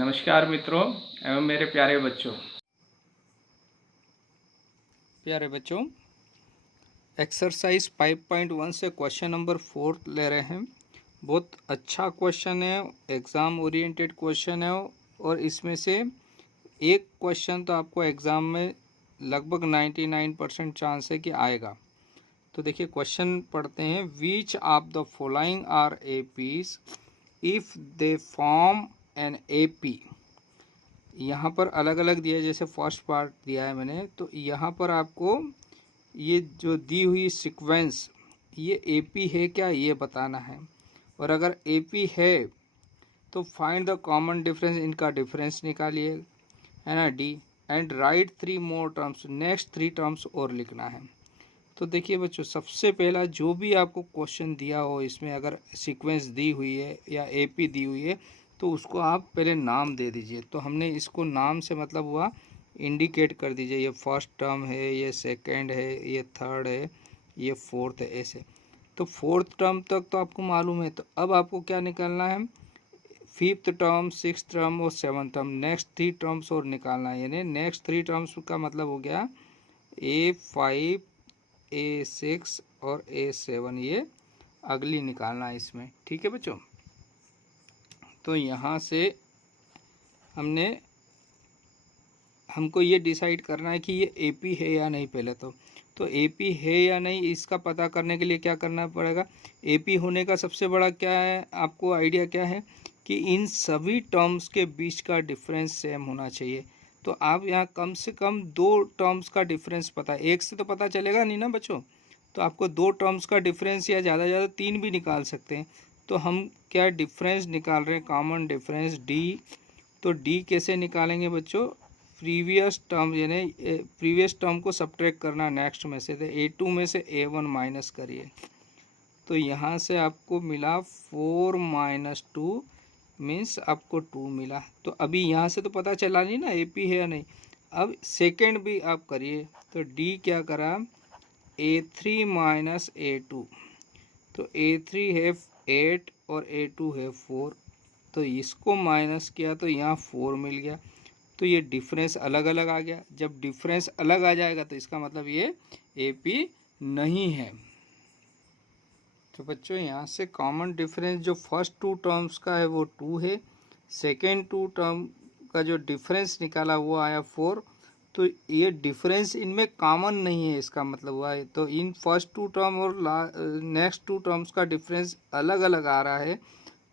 नमस्कार मित्रों एवं मेरे प्यारे बच्चों। एक्सरसाइज 5.1 से क्वेश्चन नंबर 4 ले रहे हैं। बहुत अच्छा क्वेश्चन है, एग्ज़ाम ओरिएंटेड क्वेश्चन है और इसमें से एक क्वेश्चन तो आपको एग्ज़ाम में लगभग 99% चांस है कि आएगा। तो देखिए क्वेश्चन पढ़ते हैं। Which of the following are APs if they form an AP. यहाँ पर अलग अलग दिया है, जैसे फर्स्ट पार्ट दिया है मैंने, तो यहाँ पर आपको ये जो दी हुई सीक्वेंस ये एपी है क्या ये बताना है। और अगर एपी है तो फाइंड द कॉमन डिफरेंस, इनका डिफरेंस निकालिए, है ना D. And right 3 more terms, next 3 terms और लिखना है। तो देखिए बच्चों, सबसे पहला जो भी आपको क्वेश्चन दिया हो, इसमें अगर सीक्वेंस दी हुई है या एपी दी हुई है तो उसको आप पहले नाम दे दीजिए। तो हमने इसको नाम से मतलब हुआ इंडिकेट कर दीजिए, ये फर्स्ट टर्म है, ये सेकंड है, ये थर्ड है, ये फोर्थ है, ऐसे। तो फोर्थ टर्म तक तो आपको मालूम है। तो अब आपको क्या निकालना है, फिफ्थ टर्म, सिक्स टर्म और सेवन टर्म, नेक्स्ट 3 टर्म्स और निकालना है। यानी नेक्स्ट 3 टर्म्स का मतलब हो गया A5, A6 और A7, ये अगली निकालना है इसमें। ठीक है बच्चों, तो यहाँ से हमको ये डिसाइड करना है कि ये एपी है या नहीं। पहले तो एपी है या नहीं इसका पता करने के लिए क्या करना पड़ेगा। एपी होने का सबसे बड़ा क्या है, आपको आइडिया क्या है कि इन सभी टर्म्स के बीच का डिफरेंस सेम होना चाहिए। तो आप यहाँ कम से कम 2 टर्म्स का डिफरेंस पता है, एक से तो पता चलेगा नहीं ना बच्चों। तो आपको 2 टर्म्स का डिफरेंस या ज़्यादा ज़्यादा 3 भी निकाल सकते हैं। तो हम क्या डिफरेंस निकाल रहे हैं, कॉमन डिफरेंस डी। तो डी कैसे निकालेंगे बच्चों, प्रीवियस टर्म यानी प्रीवियस टर्म को सब्ट्रैक्ट करना नेक्स्ट में से। तो A2 में से A1 माइनस करिए, तो यहाँ से आपको मिला 4 माइनस 2 मीन्स आपको 2 मिला। तो अभी यहाँ से तो पता चला नहीं ना एपी है या नहीं। अब सेकेंड भी आप करिए, तो डी क्या करा, A3 माइनस A2। तो A3 है 8 और A2 है 4, तो इसको माइनस किया तो यहाँ 4 मिल गया। तो ये डिफरेंस अलग अलग आ गया। जब डिफरेंस अलग आ जाएगा तो इसका मतलब ये एपी नहीं है। तो बच्चों यहाँ से कॉमन डिफरेंस जो फर्स्ट 2 टर्म्स का है वो 2 है, सेकेंड 2 टर्म का जो डिफरेंस निकाला वो आया 4। तो ये डिफरेंस इनमें कॉमन नहीं है, इसका मतलब हुआ है। तो इन फर्स्ट 2 टर्म और नेक्स्ट 2 टर्म्स का डिफरेंस अलग अलग आ रहा है।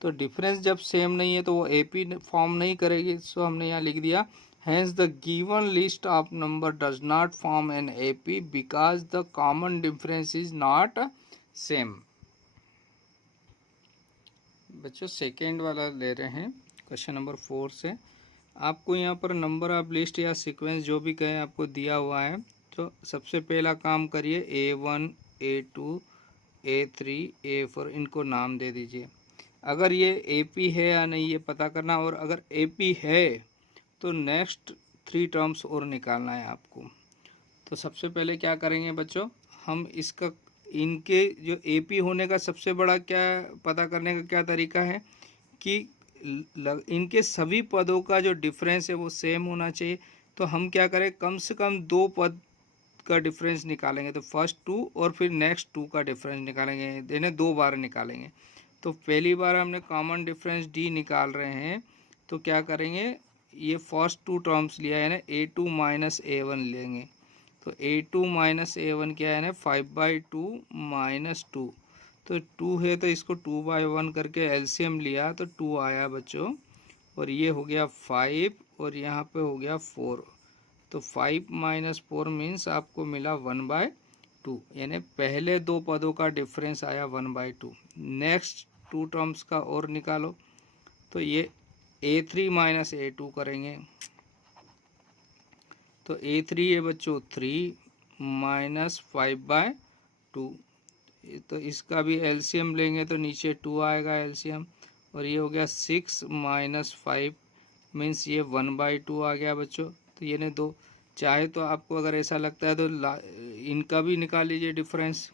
तो डिफरेंस जब सेम नहीं है तो वो एपी फॉर्म नहीं करेगी। सो हमने यहाँ लिख दिया, hence the given list of number does not form an AP because the common difference is not same। बच्चों सेकेंड वाला ले रहे हैं क्वेश्चन नंबर 4 से। आपको यहाँ पर नंबर ऑफ लिस्ट या सीक्वेंस जो भी कहें आपको दिया हुआ है। तो सबसे पहला काम करिए, A1, A2, A3, A4 इनको नाम दे दीजिए। अगर ये एपी है या नहीं ये पता करना, और अगर एपी है तो नेक्स्ट 3 टर्म्स और निकालना है आपको। तो सबसे पहले क्या करेंगे बच्चों, हम इसका इनके जो एपी होने का सबसे बड़ा क्या पता करने का क्या तरीका है कि इनके सभी पदों का जो डिफरेंस है वो सेम होना चाहिए। तो हम क्या करें, कम से कम 2 पद का डिफरेंस निकालेंगे। तो फर्स्ट 2 और फिर नेक्स्ट 2 का डिफरेंस निकालेंगे, यानी 2 बार निकालेंगे। तो पहली बार हमने कॉमन डिफरेंस डी निकाल रहे हैं, तो क्या करेंगे, ये फर्स्ट 2 टर्म्स लिया है ना, A2 माइनस A1 लेंगे। तो A2 माइनस A1 क्या है ना, 5/2 माइनस 2। तो 2 है तो इसको 2/1 करके एलसीएम लिया तो 2 आया बच्चों। और ये हो गया 5 और यहाँ पे हो गया 4। तो 5 माइनस 4 मीन्स आपको मिला 1/2, यानी पहले 2 पदों का डिफरेंस आया 1/2। नेक्स्ट 2 टर्म्स का और निकालो, तो ये A3 माइनस A2 करेंगे। तो A3 है बच्चों 3 माइनस 5/2। तो इसका भी एलसीएम लेंगे तो नीचे 2 आएगा एलसीएम। और ये हो गया 6 माइनस 5 मीन्स ये 1/2 आ गया बच्चों। तो ये ने 2, चाहे तो आपको अगर ऐसा लगता है तो इनका भी निकाल लीजिए डिफरेंस।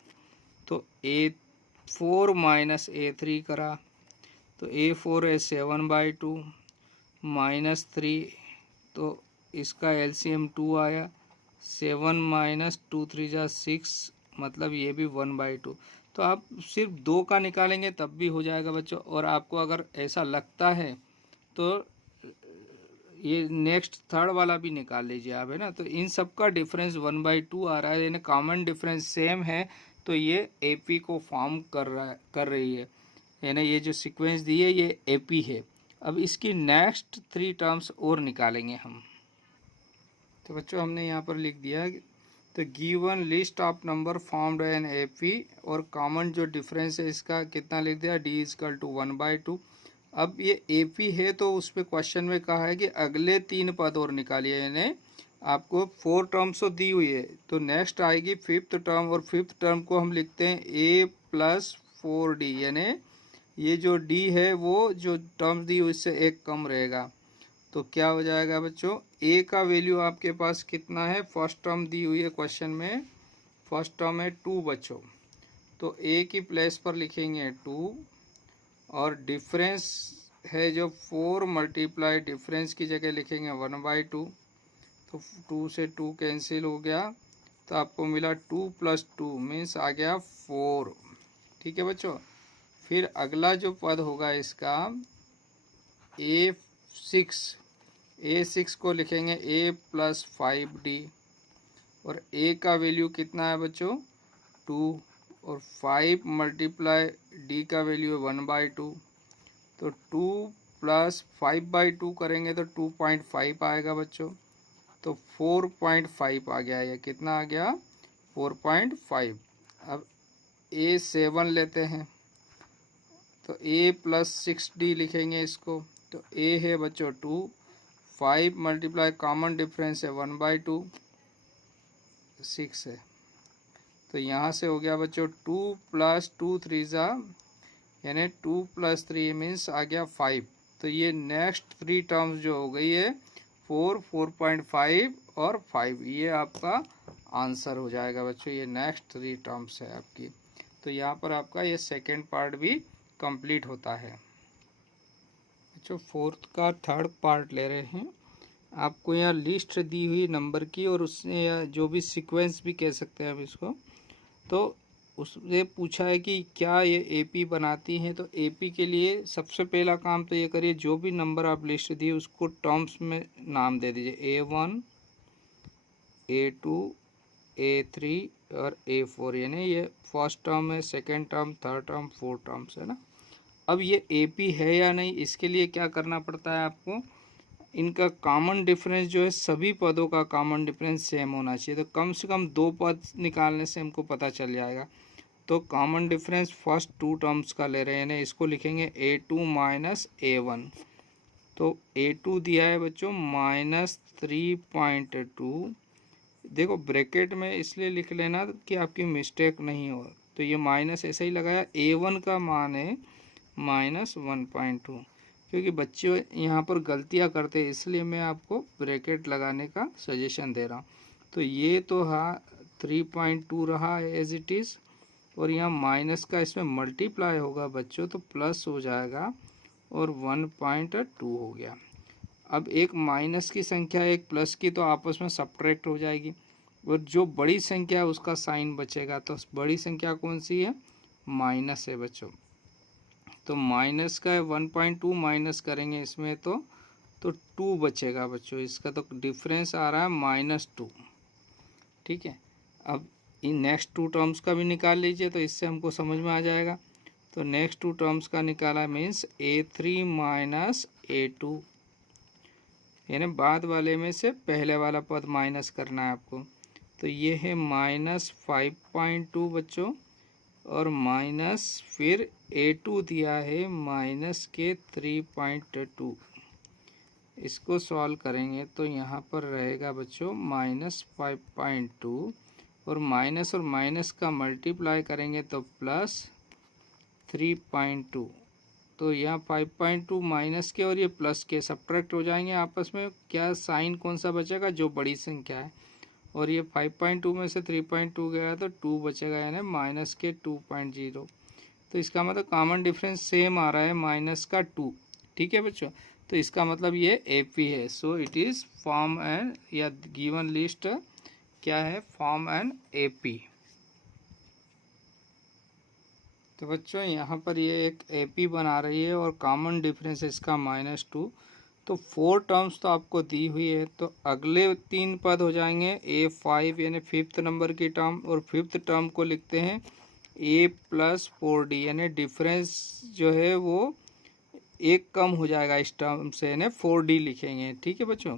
तो A4 माइनस A3 करा, तो A4 है 7/2। -3, तो इसका एलसीएम 2 आया। 7 माइनस 2 3 जा 6, मतलब ये भी 1/2। तो आप सिर्फ 2 का निकालेंगे तब भी हो जाएगा बच्चों। और आपको अगर ऐसा लगता है तो ये नेक्स्ट थर्ड वाला भी निकाल लीजिए आप, है ना। तो इन सब का डिफरेंस 1/2 आ रहा है, यानी कॉमन डिफरेंस सेम है, तो ये एपी को फॉर्म कर रही है, यानी ये जो सीक्वेंस दी है ये एपी है। अब इसकी नेक्स्ट 3 टर्म्स और निकालेंगे हम। तो बच्चों हमने यहाँ पर लिख दिया, तो given list of number formed an AP, और कॉमन जो डिफरेंस है इसका कितना लिख दिया, डी इजकल टू 1/2। अब ये एपी है तो उस पर क्वेश्चन में कहा है कि अगले 3 पद और निकालिए, यानी आपको 4 टर्म्स तो दी हुई है, तो नेक्स्ट आएगी 5th टर्म, और 5th टर्म को हम लिखते हैं a + 4d, यानी ये जो d है वो जो टर्म दी हुई उससे एक कम रहेगा। तो क्या हो जाएगा बच्चों, a का वैल्यू आपके पास कितना है, फर्स्ट टर्म दी हुई है क्वेश्चन में, फर्स्ट टर्म है 2 बच्चों, तो a की प्लेस पर लिखेंगे 2, और डिफरेंस है जो 4 मल्टीप्लाई डिफरेंस की जगह लिखेंगे 1/2, तो 2 से 2 कैंसिल हो गया, तो आपको मिला 2 + 2 मीन्स आ गया 4। ठीक है बच्चों। फिर अगला जो पद होगा इसका A6 को लिखेंगे a + 5d, और a का वैल्यू कितना है बच्चों 2, और 5 मल्टीप्लाई d का वैल्यू है 1/2, तो 2 + 5/2 करेंगे तो 2.5 आएगा बच्चों, तो 4.5 आ गया, ये कितना आ गया 4.5। अब A7 लेते हैं, तो a + 6d लिखेंगे इसको, तो a है बच्चों 2, 5 मल्टीप्लाई कॉमन डिफरेंस है 1/2, 6 है, तो यहाँ से हो गया बच्चों 2 + 2 3 जा, यानी 2 + 3 मीन्स आ गया 5। तो ये नेक्स्ट 3 टर्म्स जो हो गई है 4, 4.5 और 5, ये आपका आंसर हो जाएगा बच्चों, ये नेक्स्ट 3 टर्म्स है आपकी। तो यहाँ पर आपका ये सेकेंड पार्ट भी कंप्लीट होता है बच्चों। फोर्थ का थर्ड पार्ट ले रहे हैं। आपको यहाँ लिस्ट दी हुई नंबर की, और उसने जो भी सीक्वेंस भी कह सकते हैं हम इसको, तो उसने पूछा है कि क्या ये एपी बनाती हैं। तो एपी के लिए सबसे पहला काम तो ये करिए, जो भी नंबर आप लिस्ट दिए उसको टर्म्स में नाम दे दीजिए, A1 A2 A3 और A4, यानी ये फर्स्ट टर्म है, second term, third term, fourth terms है ना। अब ये एपी है या नहीं, इसके लिए क्या करना पड़ता है आपको, इनका कॉमन डिफरेंस जो है, सभी पदों का कॉमन डिफरेंस सेम होना चाहिए। तो कम से कम 2 पद निकालने से हमको पता चल जाएगा। तो कॉमन डिफरेंस फर्स्ट 2 टर्म्स का ले रहे हैं, यानी इसको लिखेंगे A2 - A1। तो A2 दिया है बच्चों -3.2, देखो ब्रैकेट में इसलिए लिख लेना कि आपकी मिस्टेक नहीं हो, तो ये माइनस ऐसे ही लगाया। A1 का मान है -1.2, क्योंकि बच्चे यहाँ पर गलतियाँ करते हैं, इसलिए मैं आपको ब्रैकेट लगाने का सजेशन दे रहा हूँ। तो ये तो हाँ 3.2 रहा है एज इट इज़, और यहाँ माइनस का इसमें मल्टीप्लाई होगा बच्चों, तो प्लस हो जाएगा, और 1.2 हो गया। अब एक माइनस की संख्या एक प्लस की तो आपस में सब्ट्रैक्ट हो जाएगी, और जो बड़ी संख्या है उसका साइन बचेगा। तो बड़ी संख्या कौन सी है, माइनस है बच्चों। तो माइनस का 1.2 माइनस करेंगे इसमें तो 2 बचेगा बच्चों, इसका तो डिफरेंस आ रहा है -2। ठीक है। अब इन नेक्स्ट 2 टर्म्स का भी निकाल लीजिए, तो इससे हमको समझ में आ जाएगा। तो नेक्स्ट 2 टर्म्स का निकाला मीन्स A3 - A2, यानी बाद वाले में से पहले वाला पद माइनस करना है आपको। तो ये है -5.2 बच्चों, और माइनस फिर A2 दिया है -3.2। इसको सॉल्व करेंगे तो यहाँ पर रहेगा बच्चों -5.2, और माइनस का मल्टीप्लाई करेंगे तो +3.2। तो यहाँ 5.2 माइनस के और ये प्लस के सब्ट्रैक्ट हो जाएंगे आपस में, क्या साइन कौन सा बचेगा, जो बड़ी संख्या है। और ये 5.2 में से 3.2 गया तो 2 बचेगा, यानी माइनस के 2.0। तो इसका मतलब कॉमन डिफरेंस सेम आ रहा है, माइनस का 2। ठीक है बच्चों। तो इसका मतलब ये AP है। So it is form and, या गिवन लिस्ट क्या है, फॉर्म एंड AP। तो बच्चों यहाँ पर ये एक AP बना रही है और कॉमन डिफरेंस इसका -2। तो 4 टर्म्स तो आपको दी हुई है, तो अगले 3 पद हो जाएंगे A5 यानी 5th नंबर की टर्म, और 5th टर्म को लिखते हैं A + 4D, यानी डिफरेंस जो है वो एक कम हो जाएगा इस टर्म से, यानी 4D लिखेंगे। ठीक है बच्चों।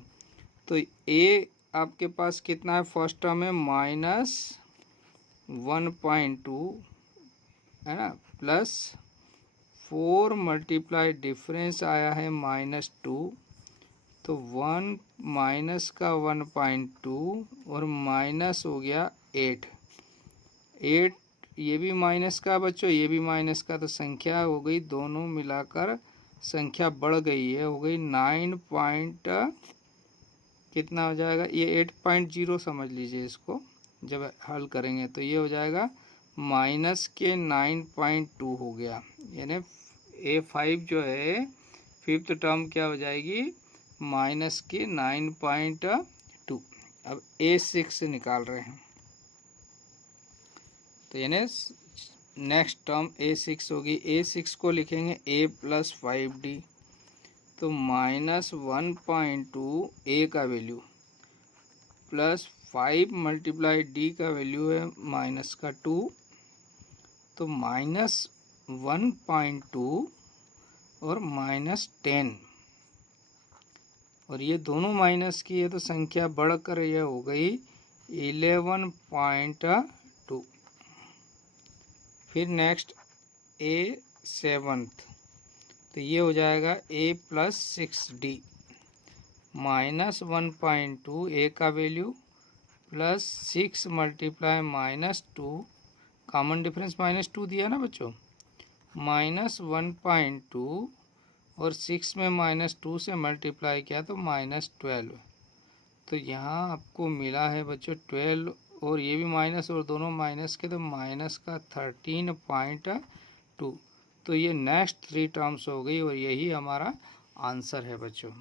तो A आपके पास कितना है, फर्स्ट टर्म है -1.2 है ना, प्लस 4 मल्टीप्लाई डिफरेंस आया है -2, तो 1 माइनस का 1.2 और माइनस हो गया 8। ये भी माइनस का बच्चों, ये भी माइनस का, तो संख्या हो गई दोनों मिलाकर संख्या बढ़ गई है, हो गई 9 पॉइंट, कितना हो जाएगा ये 8.0 समझ लीजिए इसको। जब हल करेंगे तो ये हो जाएगा माइनस के 9.2 हो गया, यानी A5 जो है 5th टर्म क्या हो जाएगी, माइनस के 9.2। अब A6 से निकाल रहे हैं, तो यानी नेक्स्ट टर्म A6 होगी। A6 को लिखेंगे A + 5D, तो -1.2 A का वैल्यू प्लस 5 मल्टीप्लाई D का वैल्यू है -2, तो -1.2 और -10, और ये दोनों माइनस की है तो संख्या बढ़कर यह हो गई 11.2। फिर नेक्स्ट A7, तो ये हो जाएगा A + 6D, -1.2 A का value plus 6 multiply -2, common difference -2 दिया ना बच्चों, -1.2 और 6 में -2 से मल्टीप्लाई किया तो -12। तो यहाँ आपको मिला है बच्चों 12, और ये भी माइनस और दोनों माइनस के, तो माइनस का 13.2। तो ये नेक्स्ट 3 टर्म्स हो गई, और यही हमारा आंसर है बच्चों।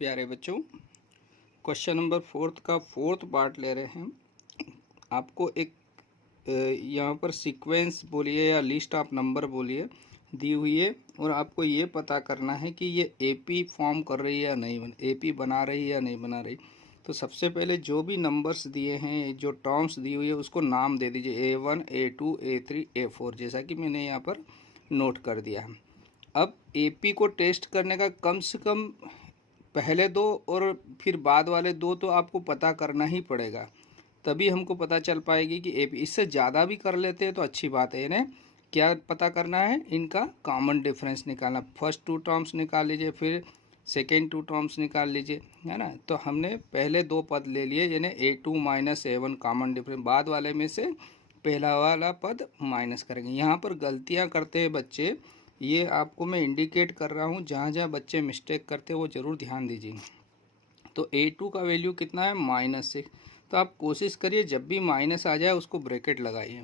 प्यारे बच्चों, क्वेश्चन नंबर 4 का 4th पार्ट ले रहे हैं। आपको एक यहाँ पर सीक्वेंस बोलिए या लिस्ट ऑफ नंबर बोलिए दी हुई है, और आपको ये पता करना है कि ये AP फॉर्म कर रही है या नहीं, AP बना रही है या नहीं बना रही। तो सबसे पहले जो भी नंबर्स दिए हैं, जो टर्म्स दी हुई है, उसको नाम दे दीजिए A1 A2 A3 A4, जैसा कि मैंने यहाँ पर नोट कर दिया है। अब AP को टेस्ट करने का कम से कम पहले 2 और फिर बाद वाले 2 तो आपको पता करना ही पड़ेगा, तभी हमको पता चल पाएगी कि AP। इससे ज़्यादा भी कर लेते हैं तो अच्छी बात है। यानी क्या पता करना है, इनका कॉमन डिफरेंस निकालना। फर्स्ट 2 टर्म्स निकाल लीजिए, फिर सेकेंड 2 टर्म्स निकाल लीजिए, है ना। तो हमने पहले 2 पद ले लिए, यानी A2 - A1 कॉमन डिफरेंस, बाद वाले में से पहला वाला पद माइनस करेंगे। यहाँ पर गलतियाँ करते हैं बच्चे, ये आपको मैं इंडिकेट कर रहा हूँ, जहाँ जहाँ बच्चे मिस्टेक करते हैं वो ज़रूर ध्यान दीजिए। तो A2 का वैल्यू कितना है, -6। तो आप कोशिश करिए जब भी माइनस आ जाए उसको ब्रैकेट लगाइए,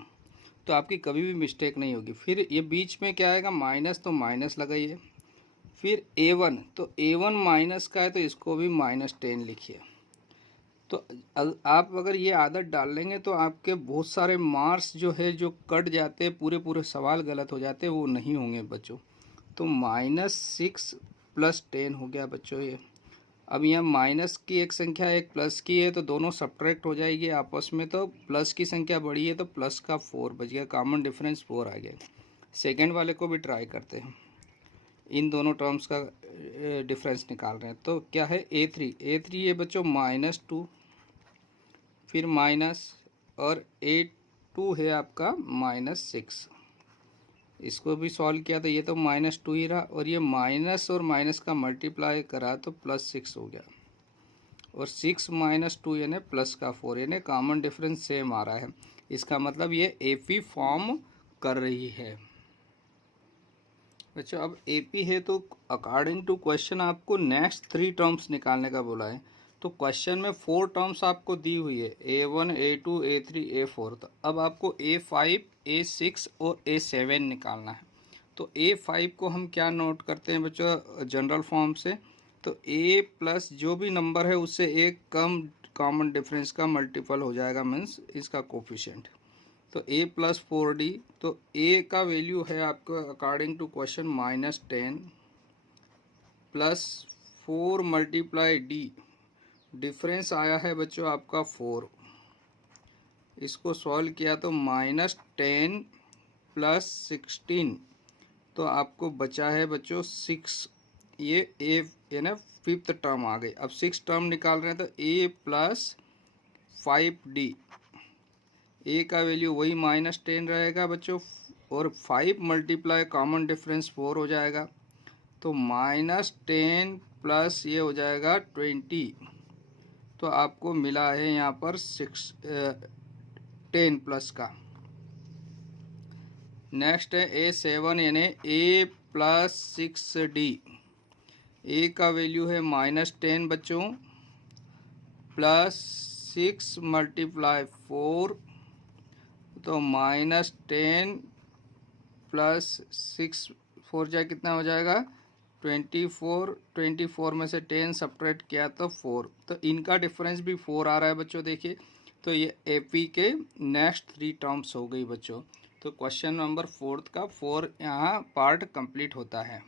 तो आपकी कभी भी मिस्टेक नहीं होगी। फिर ये बीच में क्या आएगा, माइनस, तो माइनस लगाइए। फिर A1, तो A1 माइनस का है तो इसको भी -10 लिखिए। तो आप अगर ये आदत डाल लेंगे तो आपके बहुत सारे मार्क्स जो है जो कट जाते हैं, पूरे पूरे सवाल गलत हो जाते हैं, वो नहीं होंगे बच्चों। तो -6 + 10 हो गया बच्चों ये। अब यहाँ माइनस की एक संख्या एक प्लस की है, तो दोनों सब्ट्रैक्ट हो जाएगी आपस में, तो प्लस की संख्या बड़ी है तो प्लस का 4 बच गया, कॉमन डिफरेंस 4 आ गया। सेकेंड वाले को भी ट्राई करते हैं, इन दोनों टर्म्स का डिफरेंस निकाल रहे हैं। तो क्या है, A3 ये बच्चों -2, फिर माइनस, और A2 है आपका -6। इसको भी सॉल्व किया तो ये तो -2 ही रहा, और ये माइनस और माइनस का मल्टीप्लाई करा तो +6 हो गया, और 6 - 2 यानी प्लस का 4, यानी कॉमन डिफरेंस सेम आ रहा है। इसका मतलब ये AP फॉर्म कर रही है बच्चों। अब AP है तो अकॉर्डिंग टू क्वेश्चन आपको नेक्स्ट 3 टर्म्स निकालने का बोला है। तो क्वेश्चन में 4 टर्म्स आपको दी हुई है, A1 A2 A3 A4। तो अब आपको A5 A6 और A7 निकालना है। तो A5 को हम क्या नोट करते हैं बच्चों जनरल फॉर्म से, तो A प्लस जो भी नंबर है उससे एक कम कॉमन डिफरेंस का मल्टीपल हो जाएगा, मीन्स इसका कोफिशिएंट। तो A प्लस 4D, तो A का वैल्यू है आपका according to question -10 plus 4 multiply D, difference आया है बच्चों आपका 4। इसको सॉल्व किया तो -10 प्लस 16, तो आपको बचा है बच्चों 6। ये ए यानी फिफ्थ टर्म आ गई। अब 6 टर्म निकाल रहे हैं तो A प्लस 5D, ए का वैल्यू वही -10 रहेगा बच्चों, और 5 मल्टीप्लाई कॉमन डिफरेंस 4 हो जाएगा, तो -10 प्लस ये हो जाएगा 20, तो आपको मिला है यहाँ पर 10 प्लस का। नेक्स्ट है A7 यानी A प्लस 6D, ए का वैल्यू है -10 बच्चों, प्लस 6 मल्टीप्लाई 4, तो -10 प्लस 6, 4 जा कितना हो जाएगा 24, 24 में से 10 सब्ट्रैक्ट किया तो 4, तो इनका डिफरेंस भी 4 आ रहा है बच्चों। देखिए तो ये AP के नेक्स्ट 3 टर्म्स हो गई बच्चों। तो क्वेश्चन नंबर 4 का 4 यहाँ पार्ट कंप्लीट होता है।